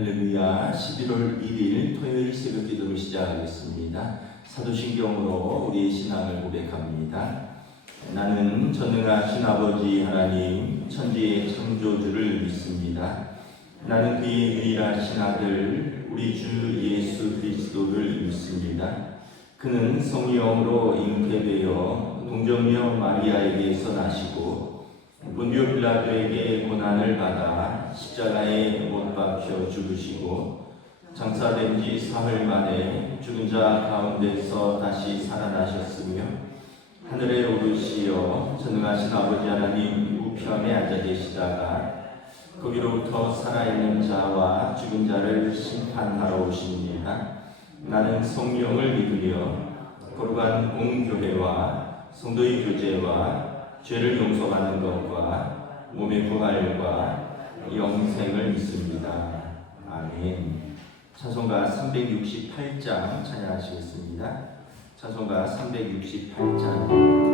할렐루야. 11월 1일 토요일 새벽 기도를 시작하겠습니다. 사도신경으로 우리의 신앙을 고백합니다. 나는 전능하신 아버지 하나님 천지의 창조주를 믿습니다. 나는 그의 유일하신 아들 우리 주 예수 그리스도를 믿습니다. 그는 성령으로 잉태되어 동정녀 마리아에게서 나시고 본디오 빌라도에게 고난을 받아 십자가에 못 박혀 죽으시고 장사된 지 사흘 만에 죽은 자 가운데서 다시 살아나셨으며 하늘에 오르시어 전능하신 아버지 하나님 우편에 앉아 계시다가 거기로부터 살아있는 자와 죽은 자를 심판하러 오십니다. 나는 성령을 믿으며 거룩한 공교회와 성도의 교제와 죄를 용서받는 것과 몸의 부활과 영생을 믿습니다. 아멘. 찬송가 368장 찬양하시겠습니다. 찬송가 368장.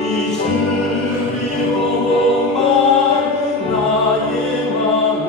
이 주리로 마른 나의 맘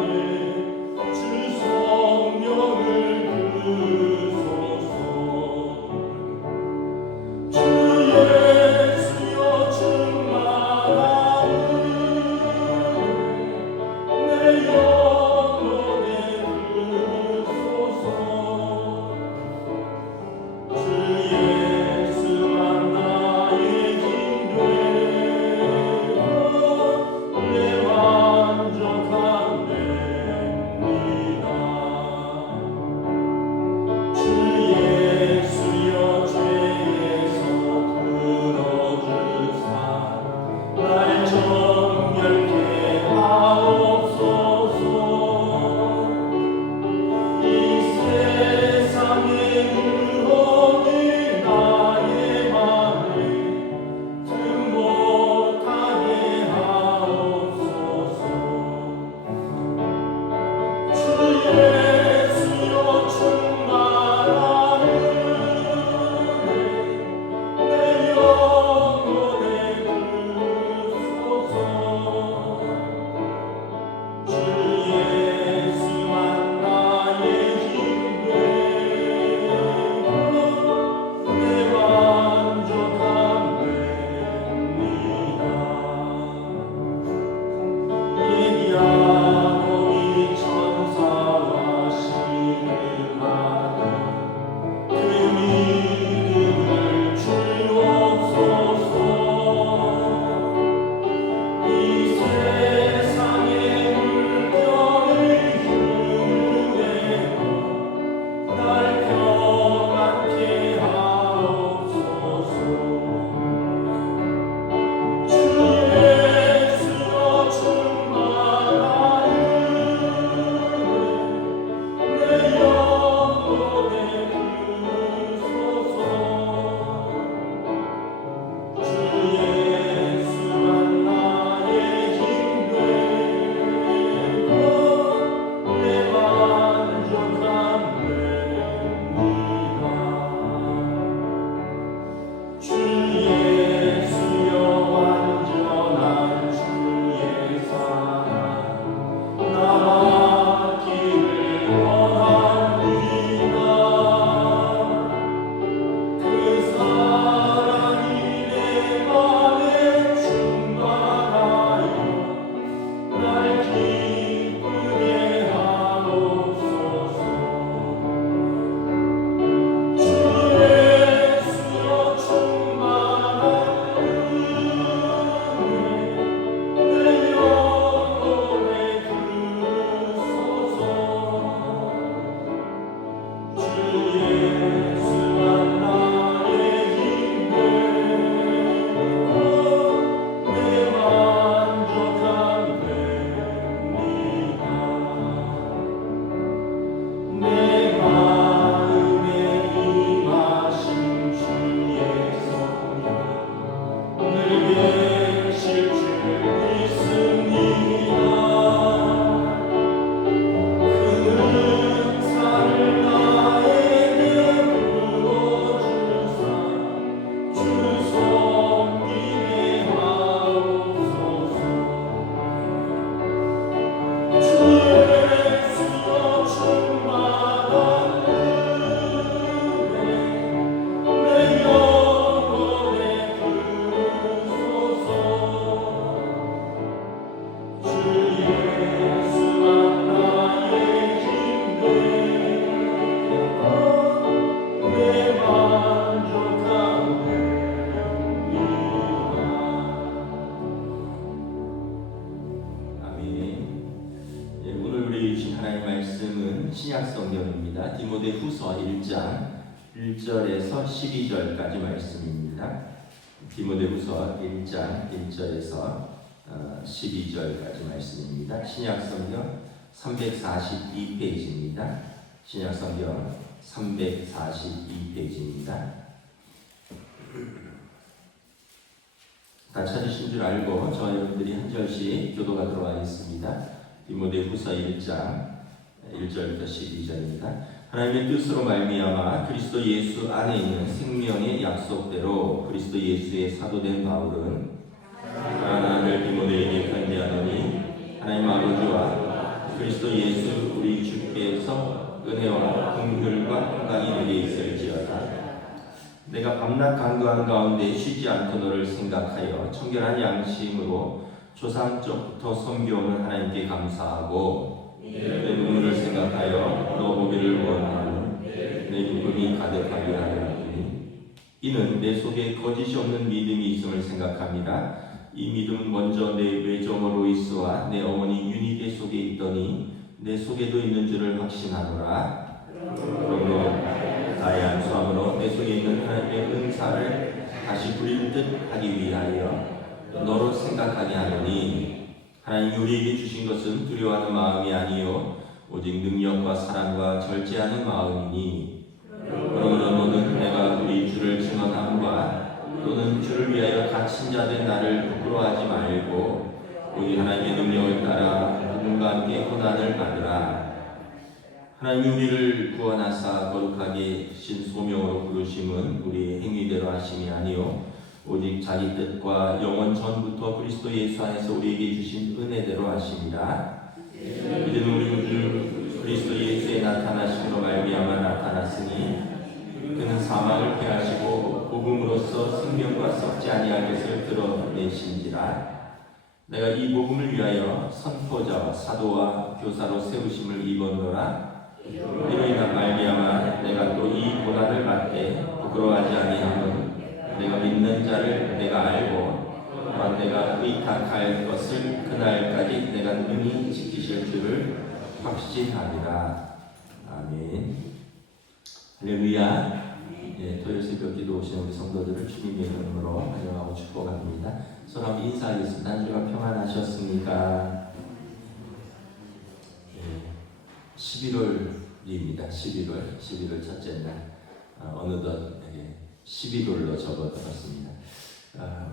1절에서 12절까지 말씀입니다. 디모데후서 1장 1절에서 12절까지 말씀입니다. 신약성경 342페이지입니다. 신약성경 342페이지입니다. 다 찾으신 줄 알고 저와 여러분들이 한 절씩 교도가 들어와 있습니다. 디모데후서 1장 1절부터 12절입니다. 하나님의 뜻으로 말미암아 그리스도 예수 안에 있는 생명의 약속대로 그리스도 예수의 사도된 바울은 하나님을 디모데에게 편지하노니 하나님 아버지와 그리스도 예수 우리 주께서 은혜와 긍휼과 평강이 내게 있을지어다. 내가 밤낮 간구한 가운데 쉬지 않고 너를 생각하여 청결한 양심으로 조상적부터 섬겨오는 하나님께 감사하고 내 눈물을 생각하여 너 보기를 원하는 내 기쁨이 가득하게 하려니 이는 내 속에 거짓이 없는 믿음이 있음을 생각합니다. 이 믿음은 먼저 내 외조모로 있어와 내 어머니 유니게 속에 있더니 내 속에도 있는 줄을 확신하노라. 그러므로 나의 안수함으로 내 속에 있는 하나님의 은사를 다시 부릴 듯 하기 위하여 너로 생각하게 하노니 하나님이 우리에게 주신 것은 두려워하는 마음이 아니요 오직 능력과 사랑과 절제하는 마음이니 그러므로 너는 내가 우리 주를 증언함과 또는 주를 위하여 갇힌 자된 나를 부끄러워하지 말고 우리 하나님의 능력을 따라 누군가 함께 고난을 받으라. 하나님이 우리를 구원하사 거룩하게 하신 소명으로 부르심은 우리의 행위대로 하심이 아니요 오직 자기 뜻과 영원 전부터 그리스도 예수 안에서 우리에게 주신 은혜대로 하심이라. 이제는 우리 주 그리스도 예수의 나타나심으로 말미암아 나타났으니 그는 사망을 패하시고 복음으로써 생명과 썩지 아니할 것을 드러내신지라. 내가 이 복음을 위하여 선포자와 사도와 교사로 세우심을 입었노라. 이로 인한 말미암아 내가 또 이 고난을 받되 부끄러워하지 아니함은 내가 믿는 자를 내가 알고 또한 내가 의탁할 것을 그날까지 내가 능히 지키실 줄을 확신하리라. 아멘. 할렐루야. 토요일 새벽 기도 오신 우리 성도들을 주님의 이름으로 환영하고 축복합니다. 서로 한번 인사하겠습니다. 한 주간 평안하셨습니까? 11월입니다. 11월 첫째 날. 어느덧 11월로 접어들었습니다.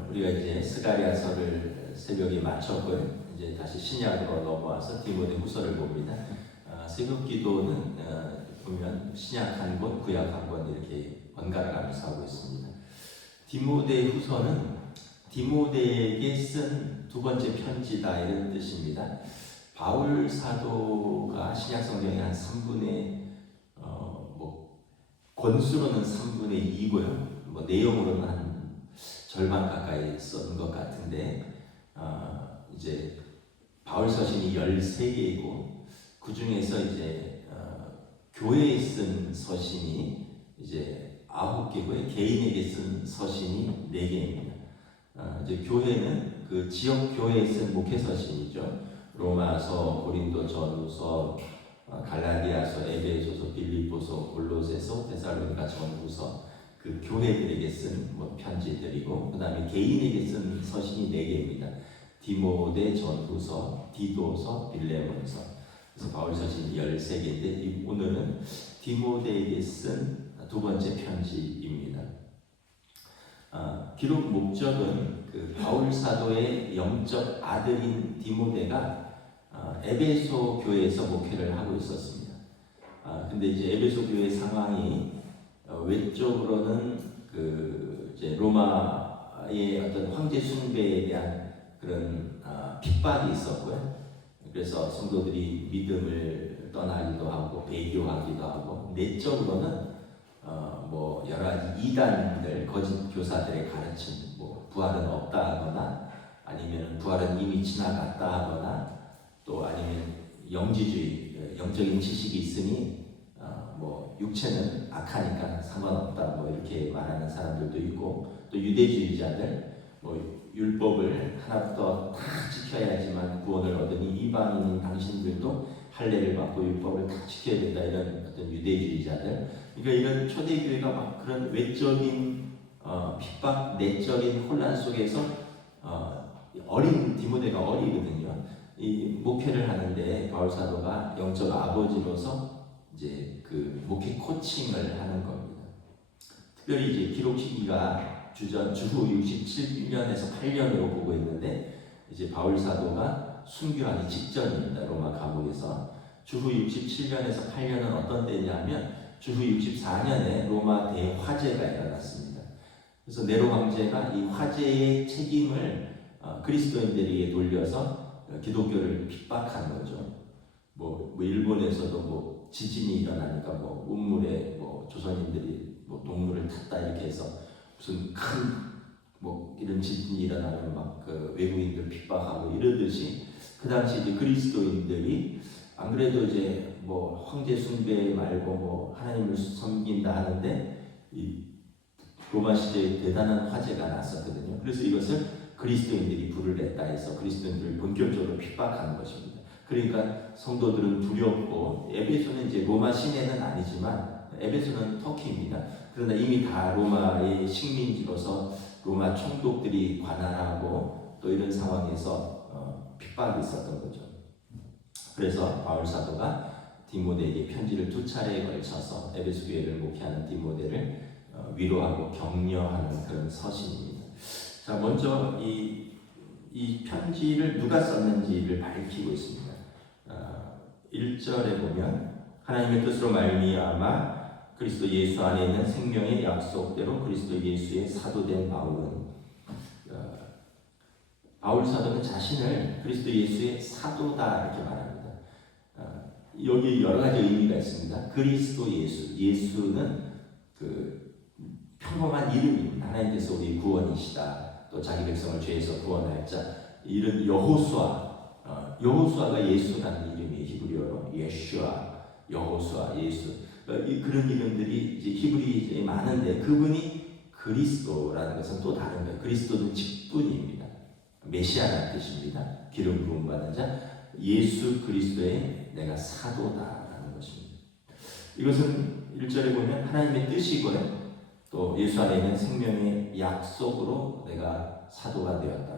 우리가 이제 스가랴서를 새벽에 마쳤고요. 이제 다시 신약으로 넘어와서 디모데후서를 봅니다. 새벽 기도는 보면 신약 한 권, 구약 한 권 이렇게 번갈아 가면서 하고 있습니다. 디모데후서는 디모데에게 쓴 두 번째 편지다 이런 뜻입니다. 바울 사도가 신약 성경의 한 3분의 권수로는 3분의 2고요. 내용으로는 한 절반 가까이 쓴 것 같은데 이제 바울 서신이 13개이고 그 중에서 이제 교회에 쓴 서신이 이제 9개고요. 개인에게 쓴 서신이 4개입니다. 이제 교회는 그 지역 교회에 쓴 목회 서신이죠. 로마서, 고린도 전후서, 갈라디아서, 에베소서, 빌립보서, 골로새서, 데살로니가 전후서 그 교회들에게 쓴 편지들이고 그 다음에 개인에게 쓴 서신이 4개입니다. 디모데 전후서, 디도서, 빌레몬서. 그래서 바울 서신이 13개인데 오늘은 디모데에게 쓴 두 번째 편지입니다. 기록 목적은 그 바울 사도의 영적 아들인 디모데가 에베소 교회에서 목회를 하고 있었습니다. 근데 이제 에베소 교회 상황이 외적으로는 그 이제 로마의 어떤 황제 숭배에 대한 그런 핍박이 있었고요. 그래서 성도들이 믿음을 떠나기도 하고 배교하기도 하고 내적으로는 여러 가지 이단들 거짓 교사들의 가르침 부활은 없다 하거나 아니면 부활은 이미 지나갔다 하거나 또 아니면 영지주의 영적인 지식이 있으니 육체는 악하니까 상관없다 이렇게 말하는 사람들도 있고 또 유대주의자들 율법을 하나부터 다 지켜야지만 구원을 얻으니 이방인인 당신들도 할례를 받고 율법을 다 지켜야 된다 이런 어떤 유대주의자들. 그러니까 이런 초대교회가 막 그런 외적인 핍박, 내적인 혼란 속에서 어린 디모데가 어리거든요. 이 목회를 하는데 바울 사도가 영적 아버지로서 이제 그 목회 코칭을 하는 겁니다. 특별히 이제 기록 시기가 주후 67년에서 8년으로 보고 있는데 이제 바울 사도가 순교하기 직전입니다. 로마 감옥에서. 주후 67년에서 8년은 어떤 때냐면 주후 64년에 로마 대화재가 일어났습니다. 그래서 네로 황제가 이 화재의 책임을 그리스도인들에게 돌려서 기독교를 핍박한 거죠. 뭐 일본에서도 뭐 지진이 일어나니까 뭐 운물에 뭐 조선인들이 뭐 동물을 탔다 이렇게 해서 무슨 큰 뭐 이런 지진이 일어나면 막 그 외국인들 핍박하고 이러듯이 그 당시 이제 그리스도인들이 안 그래도 이제 뭐 황제 숭배 말고 뭐 하나님을 섬긴다 하는데 이 로마 시대에 대단한 화재가 났었거든요. 그래서 이것을 그리스도인들이 불을 냈다 해서 그리스도인들을 본격적으로 핍박하는 것입니다. 그러니까 성도들은 두렵고 에베소는 이제 로마 시내는 아니지만 에베소는 터키입니다. 그러나 이미 다 로마의 식민지로서 로마 총독들이 관할하고 또 이런 상황에서 핍박이 있었던 거죠. 그래서 바울 사도가 디모데에게 편지를 2차례에 걸쳐서 에베소 교회를 목회하는 디모데를 위로하고 격려하는 그런 서신입니다. 자, 먼저 이 편지를 누가 썼는지를 밝히고 있습니다. 1절에 보면 하나님의 뜻으로 말미암아 그리스도 예수 안에 있는 생명의 약속대로 그리스도 예수의 사도된 바울은 바울 사도는 자신을 그리스도 예수의 사도다 이렇게 말합니다. 여기 여러 가지 의미가 있습니다. 그리스도 예수는 그 평범한 이름입니다. 하나님께서 우리 구원이시다. 또 자기 백성을 죄에서 구원할 자. 이런 여호수아가 예수라는 이름이에요. 히브리어로 예슈아, 여호수아, 예수. 그런 이름들이 이제 히브리어에 많은데 그분이 그리스도라는 것은 또 다른 거예요. 그리스도는 직분입니다. 메시아라는 뜻입니다. 기름 부음 받은 자. 예수 그리스도의 내가 사도다라는 것입니다. 이것은 1절에 보면 하나님의 뜻이고요. 또 예수 안에 있는 생명의 약속으로 내가 사도가 되었다.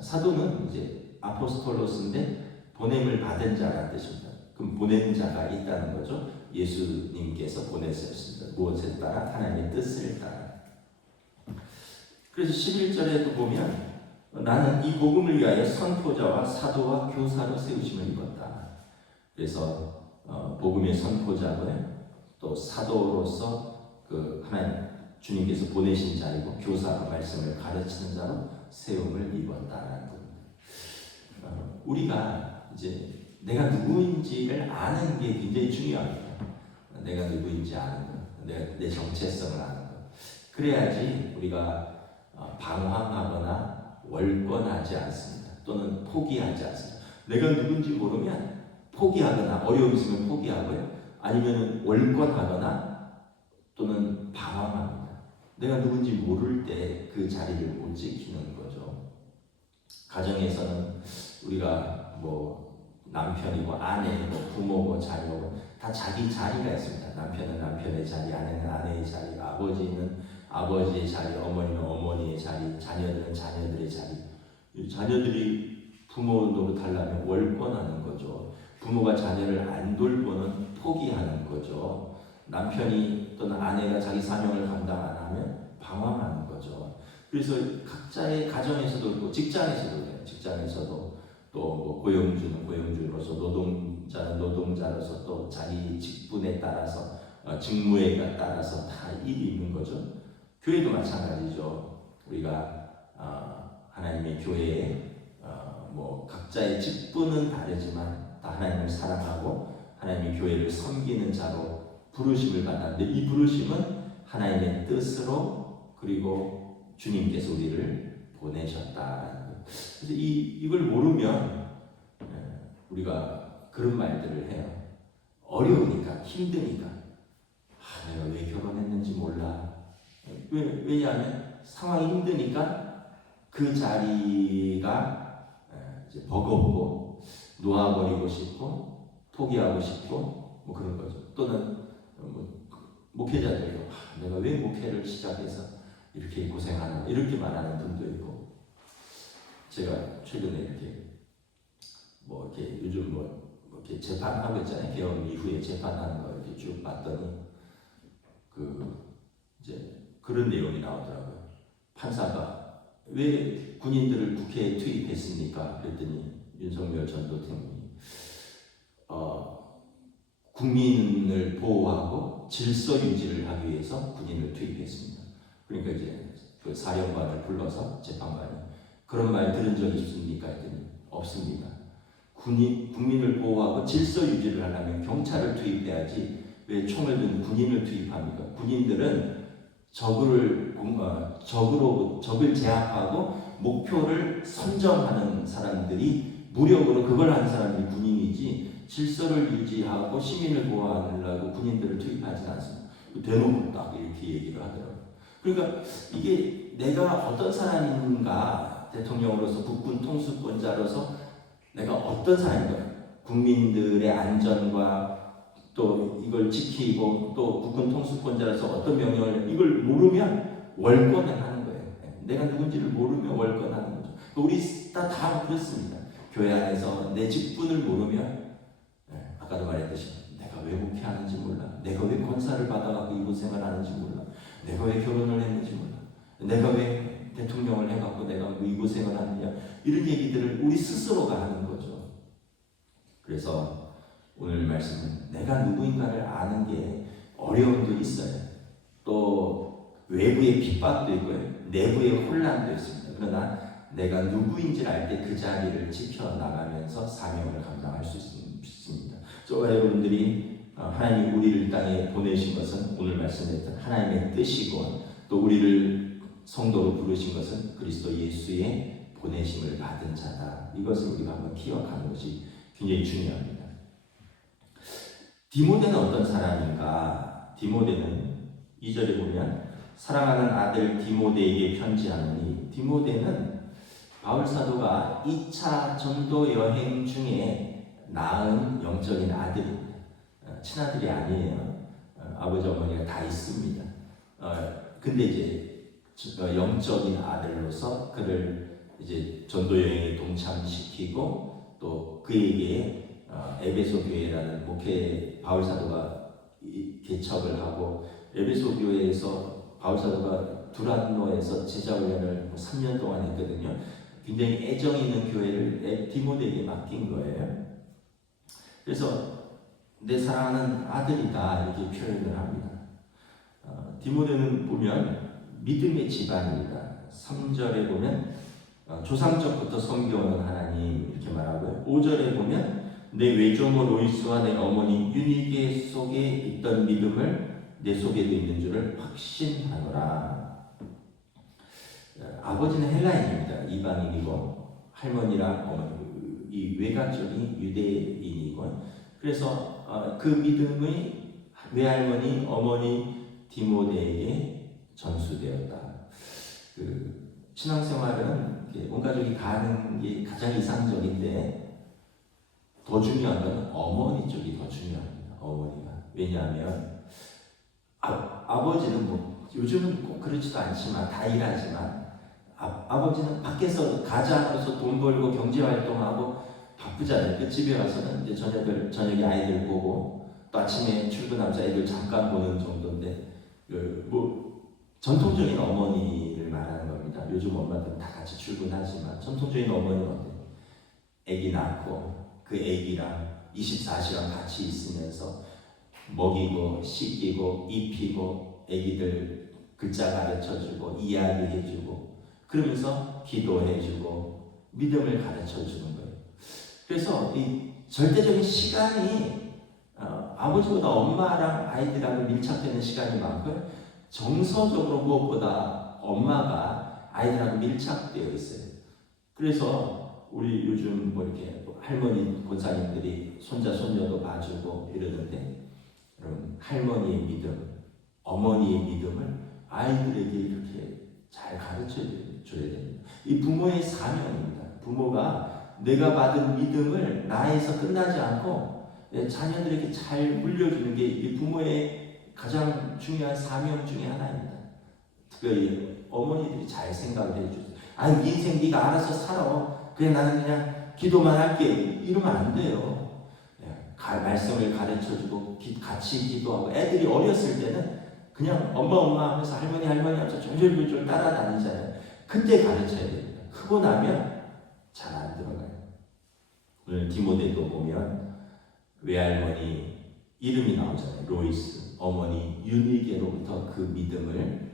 사도는 이제 아포스톨로스인데 보냄을 받은 자라는 뜻입니다. 그럼 보낸 자가 있다는 거죠. 예수님께서 보내셨습니다. 무엇에 따라? 하나님의 뜻을 따라. 그래서 11절에도 보면 나는 이 복음을 위하여 선포자와 사도와 교사로 세우심을 입었다. 그래서 복음의 선포자고요. 또 사도로서 그 하나님 주님께서 보내신 자이고 교사로 말씀을 가르치는 자로 세움을 입었다라는 겁니다. 우리가 이제 내가 누구인지를 아는 게 굉장히 중요합니다. 내가 누구인지 아는 것, 내 정체성을 아는 것. 그래야지 우리가 방황하거나 월권하지 않습니다. 또는 포기하지 않습니다. 내가 누군지 모르면 포기하거나 어려움 있으면 포기하고요. 아니면 월권하거나 또는 방황합니다. 내가 누군지 모를 때 그 자리를 못 지키는 거죠. 가정에서는 우리가 뭐 남편이고 아내이고 부모고 자녀고 다 자기 자리가 있습니다. 남편은 남편의 자리, 아내는 아내의 자리, 아버지는 아버지의 자리, 어머니는 어머니의 자리, 자녀들은 자녀들의 자리. 자녀들이 부모 노릇하려면 월권하는 거죠. 부모가 자녀를 안 돌보는 포기하는 거죠. 남편이 또는 아내가 자기 사명을 감당 안 하면 방황하는 거죠. 그래서 각자의 가정에서도 그렇고 직장에서도 그래요. 직장에서도 또 뭐 고용주는 고용주로서 노동자는 노동자로서 또 자기 직분에 따라서 직무에 따라서 다 일이 있는 거죠. 교회도 마찬가지죠. 우리가 하나님의 교회에 뭐 각자의 직분은 다르지만 다 하나님을 사랑하고 하나님의 교회를 섬기는 자로 부르심을 받았는데 이 부르심은 하나님의 뜻으로 그리고 주님께서 우리를 보내셨다라는 거예요. 그래서 이걸 모르면 우리가 그런 말들을 해요. 어려우니까 힘드니까 내가 왜 결혼했는지 몰라. 왜냐하면 상황이 힘드니까 그 자리가 이제 버겁고 놓아버리고 싶고 포기하고 싶고 뭐 그런 거죠. 또는 뭐 목회자들도 내가 왜 목회를 시작해서 이렇게 고생하나 이렇게 말하는 분도 있고, 제가 최근에 이렇게 뭐 이렇게 요즘 뭐 이렇게 재판하고 있잖아요. 계엄 이후에 재판하는 거 이렇게 쭉 봤더니 이제 그런 내용이 나오더라고요. 판사가 왜 군인들을 국회에 투입했습니까? 그랬더니 윤석열 전도태님이 국민을 보호하고 질서 유지를 하기 위해서 군인을 투입했습니다. 그러니까 이제 그 사령관을 불러서 재판관이 그런 말 들은 적 있습니까? 했더니 없습니다. 국민을 보호하고 질서 유지를 하려면 경찰을 투입해야지 왜 총을 든 군인을 투입합니까? 군인들은 적을 제압하고 목표를 선점하는 사람들이, 무력으로 그걸 하는 사람들이 군인이지, 질서를 유지하고 시민을 보호하려고 군인들을 투입하지는 않습니다. 대놓고 딱 이렇게 얘기를 하더라고요. 그러니까 이게 내가 어떤 사람인가, 대통령으로서 국군 통수권자로서 내가 어떤 사람인가, 국민들의 안전과 또 이걸 지키고 또 국군 통수권자로서 어떤 명령을, 이걸 모르면 월권을 하는 거예요. 내가 누군지를 모르면 월권하는 거죠. 우리 다 그렇습니다. 교회 안에서 내 직분을 모르면, 아까도 말했듯이 내가 왜 목회하는지 몰라, 내가 왜 권사를 받아가고 이 고생을 하는지 몰라, 내가 왜 결혼을 했는지 몰라, 내가 왜 대통령을 해갖고 내가 이 고생을 하느냐, 이런 얘기들을 우리 스스로가 하는 거죠. 그래서 오늘 말씀은 내가 누구인가를 아는 게 어려움도 있어요. 또 외부의 핍박도 있고요, 내부의 혼란도 있습니다. 그러나 내가 누구인지를 알 때 그 자리를 지켜나가면서 사명을 감당할 수 있습니다. 저와 여러분들이 하나님이 우리를 땅에 보내신 것은 오늘 말씀했던 하나님의 뜻이고, 또 우리를 성도로 부르신 것은 그리스도 예수의 보내심을 받은 자다. 이것을 우리가 한번 기억하는 것이 굉장히 중요합니다. 디모데는 어떤 사람인가? 디모데는 2절에 보면 사랑하는 아들 디모데에게 편지하노니, 디모데는 바울 사도가 2차 전도 여행 중에 낳은 영적인 아들입니다. 친아들이 아니에요. 아버지 어머니가 다 있습니다. 근데 이제 영적인 아들로서 그를 이제 전도 여행에 동참시키고, 또 그에게 에베소 교회라는 목회 바울 사도가 개척을 하고, 에베소 교회에서 바울 사도가 두란노에서 제자 훈련을 3년 동안 했거든요. 굉장히 애정 있는 교회를 디모데에게 맡긴 거예요. 그래서 내 사랑하는 아들이다 이렇게 표현을 합니다. 디모데는 보면 믿음의 집안입니다. 3절에 보면 조상적부터 섬겨오는 하나님 이렇게 말하고요. 5절에 보면 내 외조모 로이스와 내 어머니 유니게 속에 있던 믿음을 내 속에도 있는 줄을 확신하노라. 아버지는 헬라인입니다. 이방인이고, 할머니랑 어머니, 이 외가족이 유대인이고, 그래서 그 믿음의 외할머니, 어머니 디모데에게 전수되었다. 신앙생활은 온 가족이 가는 게 가장 이상적인데, 더 중요한 건 어머니 쪽이 더 중요합니다. 어머니가. 왜냐하면 아버지는 뭐 요즘은 꼭 그렇지도 않지만 다 일하지만, 아버지는 밖에서 가장으로서 돈 벌고 경제활동하고 바쁘잖아요. 그 집에 와서는 이제 저녁에 아이들 보고, 또 아침에 출근하면서 애들 잠깐 보는 정도인데, 뭐 전통적인 어머니를 말하는 겁니다. 요즘 엄마들은 다 같이 출근하지만 전통적인 어머니는 어때요? 애기 낳고 그 애기랑 24시간 같이 있으면서 먹이고 씻기고 입히고 애기들 글자 가르쳐주고 이야기해주고, 그러면서 기도해주고 믿음을 가르쳐주는 거예요. 그래서 이 절대적인 시간이 아버지보다 엄마랑 아이들하고 밀착되는 시간이 많고요, 정서적으로 무엇보다 엄마가 아이들하고 밀착되어 있어요. 그래서 우리 요즘 뭐 이렇게 할머니 권사님들이 손자 손녀도 봐주고 이러는데, 여러분 할머니의 믿음, 어머니의 믿음을 아이들에게 이렇게 잘 가르쳐 줘야 됩니다. 이 부모의 사명입니다. 부모가 내가 받은 믿음을 나에서 끝나지 않고 자녀들에게 잘 물려주는 게 이 부모의 가장 중요한 사명 중에 하나입니다. 특별히 어머니들이 잘 생각을 해주세요. 아니 인생 네가 알아서 살아. 그냥 나는 그냥 기도만 할게. 이러면 안 돼요. 말씀을 가르쳐주고 같이 기도하고 애들이 어렸을 때는 그냥 엄마 하면서 할머니 하면서 졸졸졸 따라다니잖아요. 그때 가르쳐야 됩니다. 크고 나면 잘 안 들어가요. 오늘 디모데도 보면 외할머니 이름이 나오잖아요. 로이스 어머니 유니게로부터 그 믿음을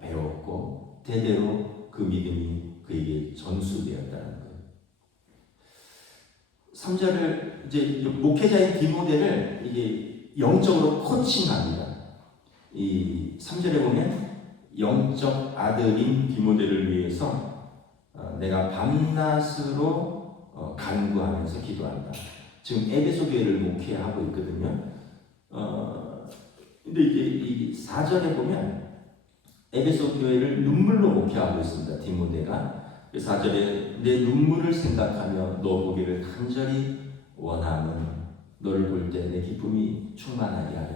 배웠고 대대로 그 믿음이 그에게 전수되었다는 거예요. 3절을 이제 목회자인 디모데를 이게 영적으로 코칭합니다. 이 3절에 보면 영적 아들인 디모데를 위해서 내가 밤낮으로 간구하면서 기도한다. 지금 에베소 교회를 목회하고 있거든요. 근데 이제 이 4절에 보면 에베소 교회를 눈물로 목회하고 있습니다. 디모데가 4절에 내 눈물을 생각하며 너 보기를 간절히 원함은 너를 볼 때 내 기쁨이 충만하게 하려.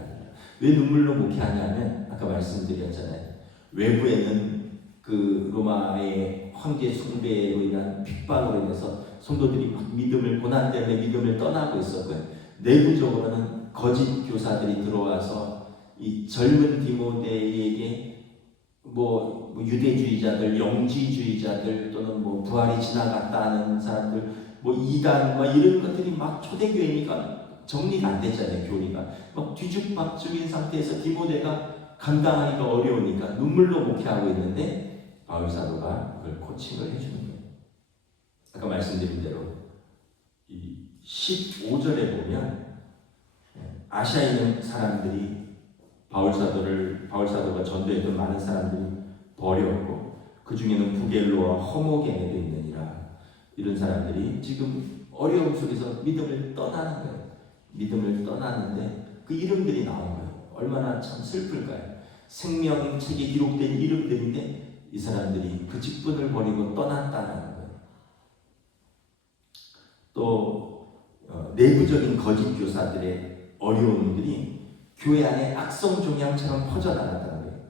왜 눈물로 목회하냐면 아까 말씀드렸잖아요. 외부에는 그 로마의 황제 숭배로 인한 핍박으로 인해서 성도들이 막 믿음을 고난 때문에 믿음을 떠나고 있었고요. 내부적으로는 거짓 교사들이 들어와서 이 젊은 디모데에게 뭐 유대주의자들, 영지주의자들 또는 뭐 부활이 지나갔다는 사람들, 뭐 이단, 뭐 이런 것들이 막 초대교회니까 정리가 안 됐잖아요. 교리가 막 뒤죽박죽인 상태에서 디모데가 감당하기가 어려우니까 눈물로 목회하고 있는데 바울 사도가 그걸 코칭을 해주는 거예요. 아까 말씀드린 대로 이 15절에 보면 아시아에 있는 사람들이 바울 사도가 전도했던 많은 사람들이 버렸고 그 중에는 부겔로와 허모게네도 있느니라. 이런 사람들이 지금 어려움 속에서 믿음을 떠나는 거예요. 믿음을 떠나는데 그 이름들이 나온 거예요. 얼마나 참 슬플까요? 생명책에 기록된 이름들인데 이 사람들이 그 직분을 버리고 떠났다는 거예요. 또 내부적인 거짓 교사들의 어려움들이 교회 안에 악성 종양처럼 퍼져나갔다는 거예요.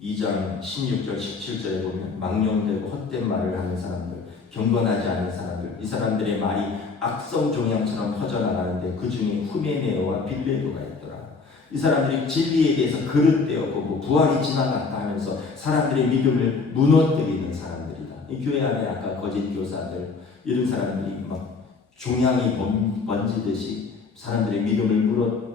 2장 16절 17절에 보면 망령되고 헛된 말을 하는 사람들, 경건하지 않은 사람들, 이 사람들의 말이 악성 종양처럼 퍼져나가는데 그 중에 후메네오와 빌레도가 있더라. 이 사람들이 진리에 대해서 그릇되었고 뭐 부활이 지나갔다 하면서 사람들의 믿음을 무너뜨리는 사람들이다. 이 교회 안에 아까 거짓 교사들 이런 사람들이 막 종양이 번지듯이 사람들의 믿음을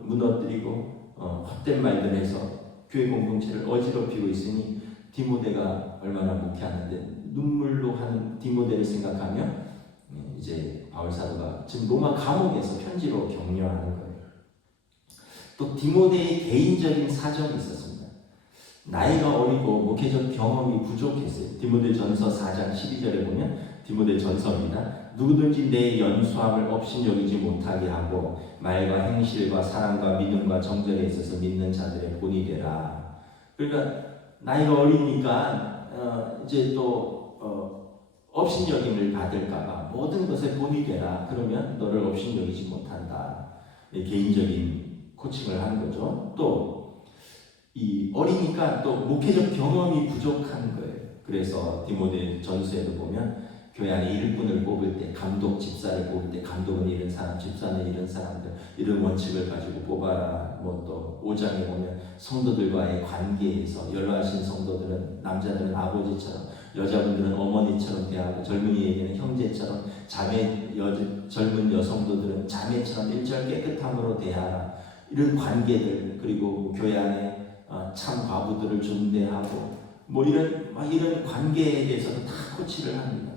무너뜨리고 헛된 말들 해서 교회 공동체를 어지럽히고 있으니 디모데가 얼마나 목회하는데 눈물로 하는 디모데를 생각하며 이제 바울 사도가 지금 로마 감옥에서 편지로 격려하는 거예요. 또 디모데의 개인적인 사정이 있었습니다. 나이가 어리고 목회적 경험이 부족했어요. 디모데전서 4장 12절에 보면 디모데전서입니다. 누구든지 내 연수함을 업신여기지 못하게 하고 말과 행실과 사랑과 믿음과 정절에 있어서 믿는 자들의 본이 되라. 그러니까 나이가 어리니까 이제 또 업신여김을 받을까봐 모든 것에 본이 되라. 그러면 너를 업신여기지 못한다. 개인적인 코칭을 하는 거죠. 또 이 어리니까 또 목회적 경험이 부족한 거예요. 그래서 디모데 전서에도 보면 교회 안에 일꾼을 뽑을 때 감독, 집사를 뽑을 때 감독은 이런 사람, 집사는 이런 사람들 이런 원칙을 가지고 뽑아라. 뭐 또 5장에 보면 성도들과의 관계에서 연로하신 성도들은 남자들은 아버지처럼 여자분들은 어머니처럼 대하고 젊은이에게는 형제처럼 젊은 여성도들은 자매처럼 일절 깨끗함으로 대하라. 이런 관계들 그리고 교회 안에 참 과부들을 존대하고 뭐 이런 관계에 대해서도 다 코치를 합니다.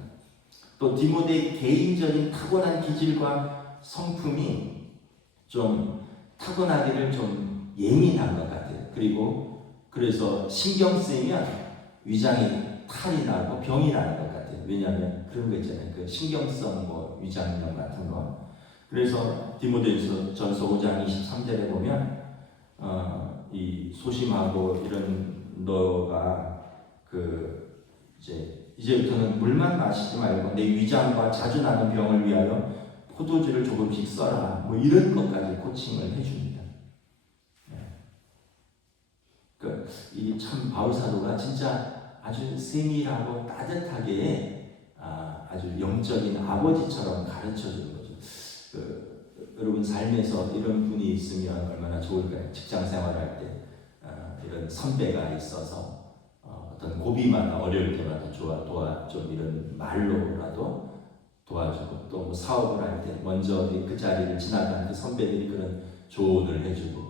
또 디모데의 개인적인 타고난 기질과 성품이 좀 타고나기를 좀 예민한 것 같아요. 그리고 그래서 신경 쓰이면 위장이 탈이 나고 병이 나는 것 같아요. 왜냐하면 그런 거 있잖아요. 그 신경성 뭐 위장염 같은 거. 그래서 디모데전서 5장 23절에 보면 이 소심하고 이런 너가 이제부터는 물만 마시지 말고 내 위장과 자주 나는 병을 위하여 포도주를 조금씩 써라. 뭐 이런 것까지 코칭을 해줍니다. 이 참 바울 사도가 진짜 아주 세밀하고 따뜻하게 아주 영적인 아버지처럼 가르쳐주는 거죠. 여러분 삶에서 이런 분이 있으면 얼마나 좋을까요? 직장 생활할 때 이런 선배가 있어서 어떤 고비마다 어려울 때마다 좀 이런 말로라도 도와주고 또 뭐 사업을 할 때 먼저 그 자리를 지나간 그 선배들이 그런 조언을 해주고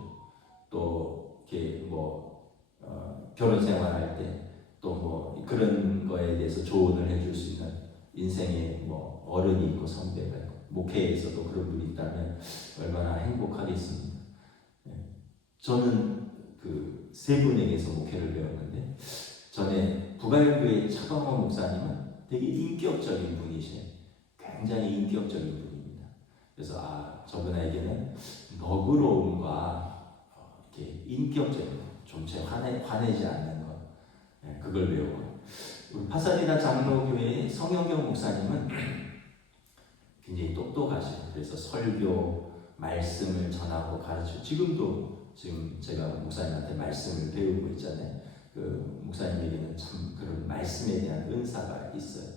또 이렇게 결혼 생활할 때 또 뭐 그런 거에 대해서 조언을 해줄 수 있는 인생의 뭐 어른이 있고 선배가 있고 목회에서도 그런 분이 있다면 얼마나 행복하겠습니까? 저는 그 세 분에게서 목회를 배웠는데 전에 부가일교회 차광호 목사님은 되게 인격적인 분이세요. 굉장히 인격적인 분입니다. 그래서 저분에게는 너그러움과 이렇게 인격적인 좀 화내지 않는 것 그걸 배우고 우리 파사디나 장로교회의 성영경 목사님은 굉장히 똑똑하시고 그래서 설교 말씀을 전하고 가르치고 지금 제가 목사님한테 말씀을 배우고 있잖아요. 그 목사님에게는 참 그런 말씀에 대한 은사가 있어요.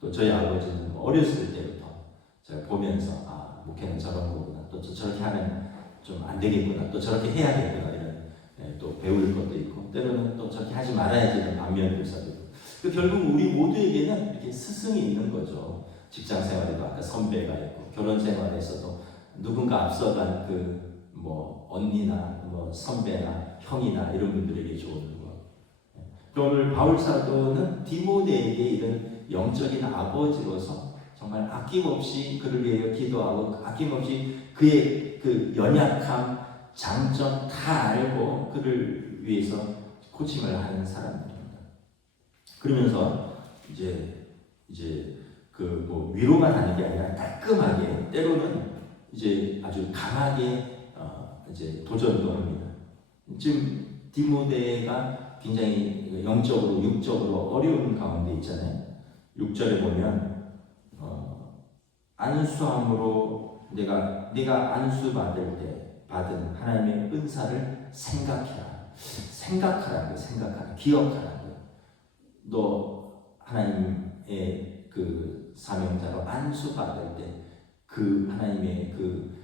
또 저희 아버지는 어렸을 때부터 제가 보면서 목회는 저런 거구나 또 저렇게 하면 좀 안 되겠구나 또 저렇게 해야겠구나 이런 또 배울 것도 있고 때로는 또 저렇게 하지 말아야지 이런 반면 교사도 있고 결국 우리 모두에게는 이렇게 스승이 있는 거죠. 직장 생활에도 아까 선배가 있고 결혼 생활에서도 누군가 앞서간 언니나 선배나 형이나 이런 분들에게 좋은 거. 오늘 바울 사도는 디모데에게 이런 영적인 아버지로서 정말 아낌없이 그를 위해 기도하고 아낌없이 그의 그 연약함, 장점 다 알고 그를 위해서 코칭을 하는 사람들입니다. 그러면서 이제 위로만 하는 게 아니라 따끔하게 때로는 이제 아주 강하게 이제 도전도 합니다. 지금 디모데가 굉장히 영적으로 육적으로 어려운 가운데 있잖아요. 6절에 보면 안수함으로 네가 안수 받을 때 받은 하나님의 은사를 생각해라. 생각하라는 거예요. 기억하라는 거예요. 너 하나님의 그 사명자로 안수 받을 때 그 하나님의 그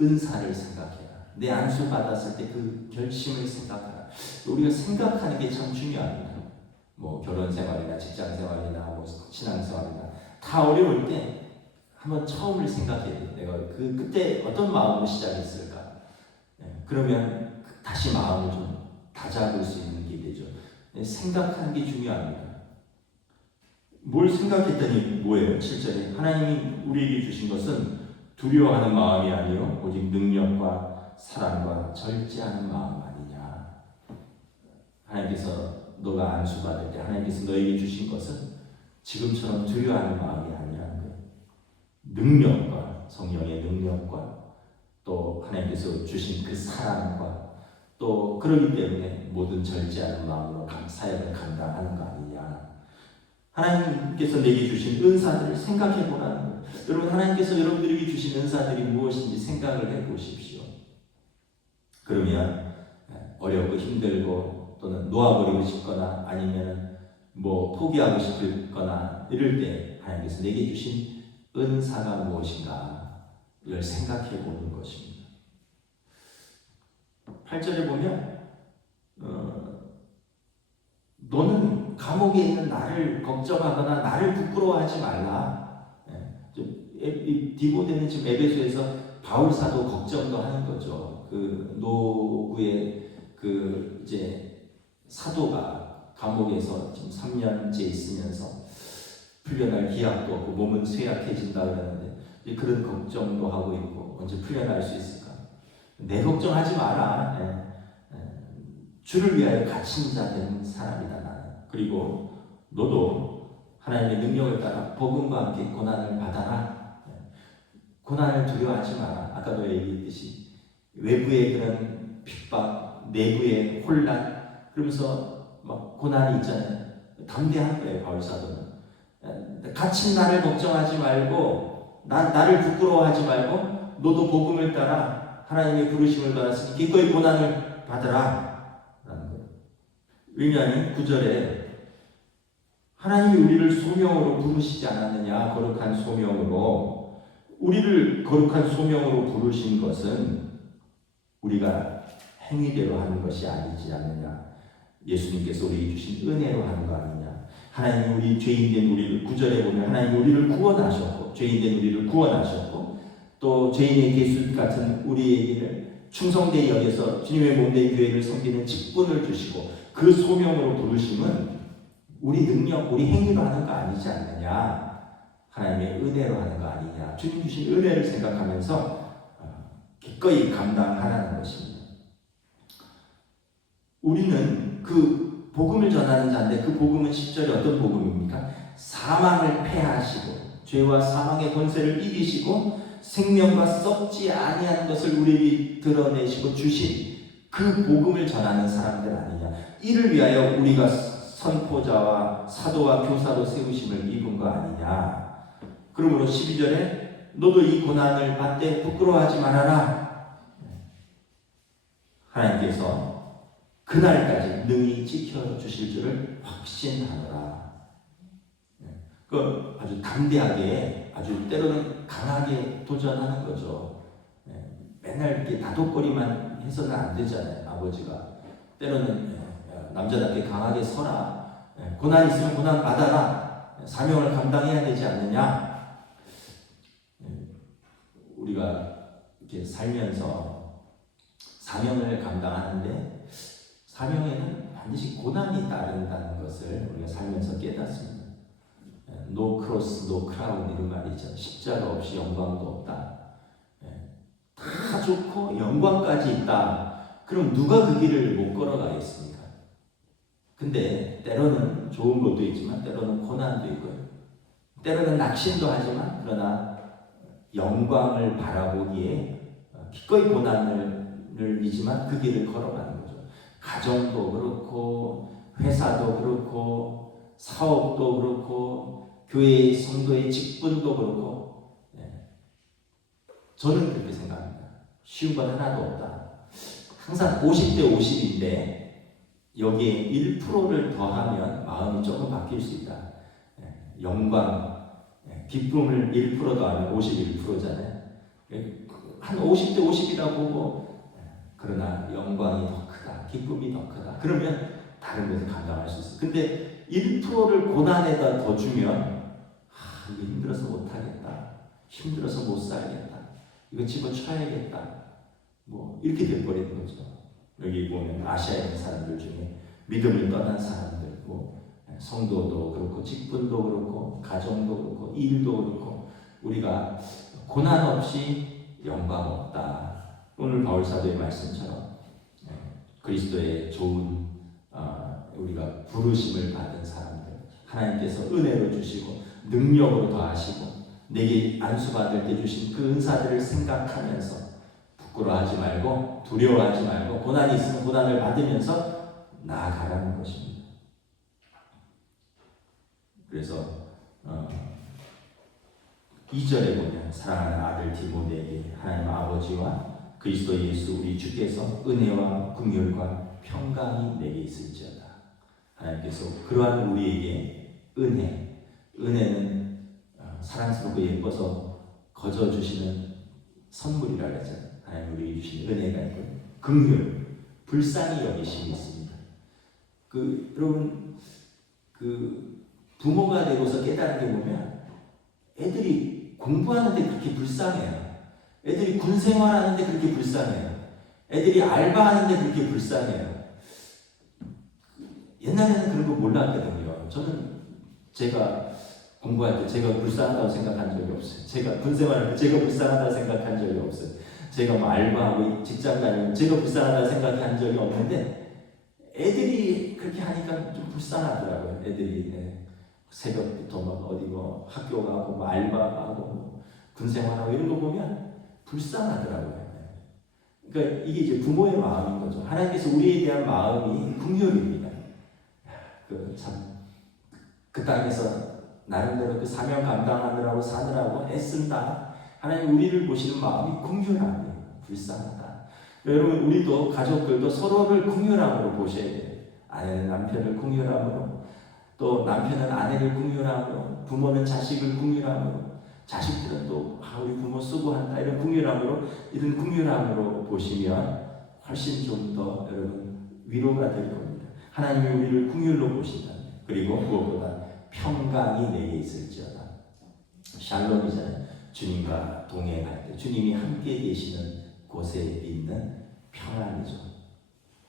은사를 생각해라. 내 안수 받았을 때 그 결심을 생각하라. 우리가 생각하는 게 참 중요합니다. 결혼 생활이나 직장 생활이나 신앙 생활이나 다 어려울 때 한번 처음을 생각해야 돼요. 내가 그때 어떤 마음으로 시작했을까? 그러면 다시 마음을 좀 다잡을 수 있는 게 되죠. 생각하는 게 중요합니다. 뭘 생각했더니 뭐예요? 7절에 하나님이 우리에게 주신 것은 두려워하는 마음이 아니요 오직 능력과 사랑과 절제하는 마음 아니냐. 하나님께서 너가 안수받을 때 하나님께서 너에게 주신 것은 지금처럼 두려워하는 마음이 아니라는 거예요. 능력과 성령의 능력과 또 하나님께서 주신 그 사랑과 또 그러기 때문에 모든 절제하는 마음으로 사역을 감당하는 거 아니냐. 하나님께서 내게 주신 은사들을 생각해 보라는 거예요. 여러분 하나님께서 여러분들에게 주신 은사들이 무엇인지 생각을 해 보십시오. 그러면 어렵고 힘들고 또는 놓아버리고 싶거나 아니면 포기하고 싶거나 이럴 때 하나님께서 내게 주신 은사가 무엇인가 이걸 생각해 보는 것입니다. 8절에 보면 너는 감옥에 있는 나를 걱정하거나 나를 부끄러워하지 말라. 디모데는 지금 에베소에서 바울 사도 걱정도 하는 거죠. 그 노구의 이제 사도가 감옥에서 지금 3년째 있으면서 풀려날 기약도 없고 몸은 쇠약해진다 그러는데 그런 걱정도 하고 있고 언제 풀려날 수 있을까? 내 걱정하지 마라. 주를 위하여 갇힌 자 된 사람이다 나는. 그리고 너도 하나님의 능력을 따라 복음과 함께 고난을 받아라. 고난을 두려워하지 마라. 아까도 얘기했듯이 외부의 그런 핍박, 내부의 혼란, 그러면서 고난이 있잖아요. 담대한 거예요 바울 사도는. 갇힌 나를 걱정하지 말고 나를 부끄러워하지 말고 너도 복음을 따라 하나님의 부르심을 받았으니 기꺼이 고난을 받으라 라는 거예요. 왜냐하면 9절에 하나님이 우리를 소명으로 부르시지 않았느냐. 거룩한 소명으로. 우리를 거룩한 소명으로 부르신 것은 우리가 행위대로 하는 것이 아니지 않느냐. 예수님께서 우리에게 주신 은혜로 하는 거 아니냐. 하나님이 우리 죄인된 우리를 9절에 보면 하나님이 우리를 구원하셨고 죄인된 우리를 구원하셨고 또 죄인의 개수 같은 우리에게 충성되이 여겨서 주님의 몸된 교회를 섬기는 직분을 주시고 그 소명으로 부르심은 우리 능력, 우리 행위로 하는 거 아니지 않느냐. 하나님의 은혜로 하는 거 아니냐. 주님 주신 은혜를 생각하면서 기꺼이 감당하라는 것입니다. 우리는 그 복음을 전하는 자인데 그 복음은 10절에 어떤 복음입니까? 사망을 패하시고 죄와 사망의 권세를 이기시고 생명과 썩지 아니한 것을 우리에게 드러내시고 주신 그 복음을 전하는 사람들 아니냐. 이를 위하여 우리가 선포자와 사도와 교사로 세우심을 입은 거 아니냐. 그러므로 12절에 너도 이 고난을 받되 부끄러워하지 말아라. 하나님께서 그날까지 능히 지켜주실 줄을 확신하노라. 그 아주 담대하게, 아주 때로는 강하게 도전하는 거죠. 맨날 이렇게 다독거리만 해서는 안 되잖아요. 아버지가 때로는 남자답게 강하게 서라. 고난 있으면 고난 받아라. 사명을 감당해야 되지 않느냐. 우리가 이렇게 살면서 사명을 감당하는데 사명에는 반드시 고난이 따른다는 것을 우리가 살면서 깨닫습니다. No cross, no crown 이런 말이 있잖아요. 십자가 없이 영광도 없다. 다 좋고 영광까지 있다. 그럼 누가 그 길을 못 걸어가겠습니까? 근데 때로는 좋은 것도 있지만 때로는 고난도 있고요. 때로는 낙심도 하지만 그러나 영광을 바라보기에 기꺼이 고난을 이지만 그 길을 걸어가는 거죠. 가정도 그렇고 회사도 그렇고 사업도 그렇고 교회의 성도의 직분도 그렇고 저는 그렇게 생각합니다. 쉬운 건 하나도 없다. 항상 50대 50인데 여기에 1%를 더하면 마음이 조금 바뀔 수 있다. 영광, 기쁨을 1% 더하면 51%잖아요. 한 50대 50이라고 보고 그러나 영광이 더 크다. 기쁨이 더 크다. 그러면 다른 것을 감당할 수 있어요. 근데 1%를 고난에다 더 주면 이거 힘들어서 못하겠다. 힘들어서 못 살겠다. 이거 집어쳐야겠다. 뭐 이렇게 돼버리는 거죠. 여기 보면 아시아에 있는 사람들 중에 믿음을 떠난 사람들, 뭐 성도도 그렇고 직분도 그렇고 가정도 그렇고 일도 그렇고 우리가 고난 없이 영광 없다. 오늘 바울 사도의 말씀처럼 그리스도의 좋은 우리가 부르심을 받은 사람들, 하나님께서 은혜로 주시고 능력으로 더하시고 내게 안수받을 때 주신 그 은사들을 생각하면서 부끄러워하지 말고 두려워하지 말고 고난이 있으면 고난을 받으면서 나아가라는 것입니다. 그래서 2절에 보면 사랑하는 아들 디모데에게 하나님 아버지와 그리스도 예수 우리 주께서 은혜와 긍휼과 평강이 내게 있을지어다. 하나님께서 그러한 우리에게 은혜는 사랑스럽고 예뻐서 거저 주시는 선물이라 그러잖아요. 하나님 우리에게 주신 은혜가 있고 긍휼, 불쌍히 여기심이 있습니다. 여러분 부모가 되고서 깨달은 게 보면 애들이 공부하는데 그렇게 불쌍해요. 애들이 군 생활하는데 그렇게 불쌍해요. 애들이 알바하는데 그렇게 불쌍해요. 옛날에는 그런 거 몰랐거든요. 저는 제가 공부할 때 제가 불쌍하다고 생각한 적이 없어요. 제가 군 생활할 때 제가 불쌍하다고 생각한 적이 없어요. 제가 뭐 알바하고 직장 다니면 제가 불쌍하다고 생각한 적이 없는데 애들이 그렇게 하니까 좀 불쌍하더라고요. 애들이 새벽부터 막 어디 뭐 학교 가고 뭐 알바하고 뭐 군생활하고 이런 거 보면 불쌍하더라고요. 그러니까 이게 이제 부모의 마음인 거죠. 하나님께서 우리에 대한 마음이 긍휼입니다. 그 땅에서 나름대로 그 사명 감당하느라고 사느라고 애쓴다. 하나님 우리를 보시는 마음이 긍휼하네요. 불쌍하다. 여러분 우리도 가족들도 서로를 긍휼함으로 보셔야 돼요. 아내는 남편을 긍휼함으로, 또 남편은 아내를 긍휼함으로, 부모는 자식을 긍휼함으로, 자식들은 또 우리 부모 수고한다 이런 긍휼함으로, 이런 긍휼함으로 보시면 훨씬 좀 더 여러분 위로가 될 겁니다. 하나님이 우리를 긍휼로 보신다. 그리고 무엇보다 평강이 내게 있을지어다. 샬롬이잖아요. 주님과 동행할 때 주님이 함께 계시는 곳에 있는 평안이죠.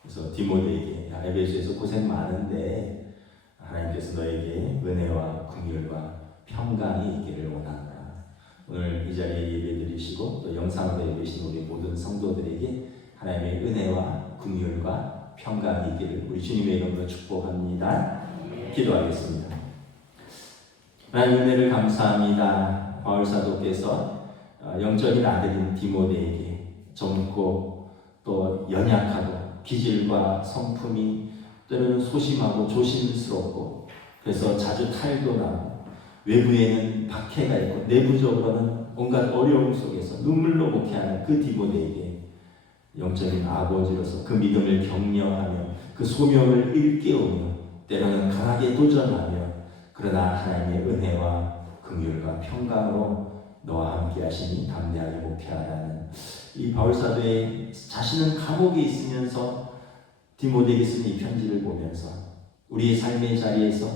그래서 디모데에게 에베소에서 고생 많은데 하나님께서 너에게 은혜와 긍휼과 평강이 있기를 원한다. 오늘 이 자리에 예배드리시고 또 영상으로 예배신 우리 모든 성도들에게 하나님의 은혜와 긍휼과 평강이 있기를 우리 주님의 이름으로 축복합니다. 기도하겠습니다. 하나님 은혜를 감사합니다. 바울 사도께서 영적인 아들인 디모데에게 젊고 또 연약하고 기질과 성품이 때로는 소심하고 조심스럽고 그래서 자주 탈도 나고 외부에는 박해가 있고 내부적으로는 온갖 어려움 속에서 눈물로 목회하는 그 디모데에게 영적인 아버지로서 그 믿음을 격려하며 그 소명을 일깨우며 때로는 강하게 도전하며 그러나 하나님의 은혜와 긍휼과 평강으로 너와 함께 하시니 담대하게 목회하라는 이 바울사도의 자신은 감옥에 있으면서 디모데에게 쓴 이 편지를 보면서 우리의 삶의 자리에서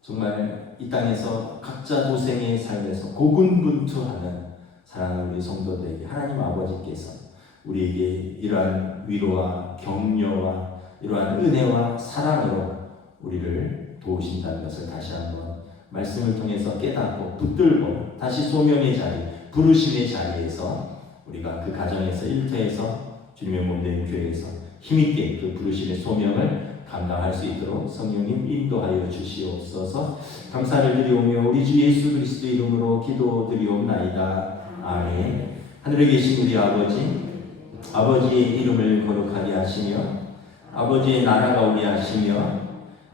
정말 이 땅에서 각자 도생의 삶에서 고군분투하는 사랑하는 우리 성도들에게 하나님 아버지께서 우리에게 이러한 위로와 격려와 이러한 은혜와 사랑으로 우리를 도우신다는 것을 다시 한번 말씀을 통해서 깨닫고 붙들고 다시 소명의 자리, 부르심의 자리에서 우리가 그 가정에서 일터에서 주님의 몸된 교회에서 힘있게 그 부르심의 소명을 감당할 수 있도록 성령님 인도하여 주시옵소서. 감사를 드리오며 우리 주 예수 그리스도 이름으로 기도드리옵나이다. 아멘. 하늘에 계신 우리 아버지의 이름을 거룩하게 하시며 아버지의 나라가 오게 하시며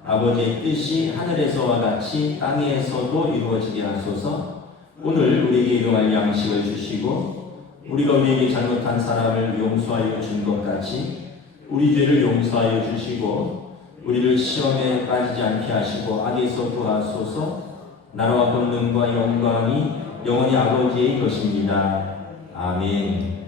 아버지의 뜻이 하늘에서와 같이 땅에서도 이루어지게 하소서. 오늘 우리에게 일용할 양식을 주시고 우리가 우리에게 잘못한 사람을 용서하여 준 것 같이 우리 죄를 용서하여 주시고 우리를 시험에 빠지지 않게 하시고 악에서 구하소서. 나라와 권능과 영광이 영원히 아버지의 것입니다. 아멘.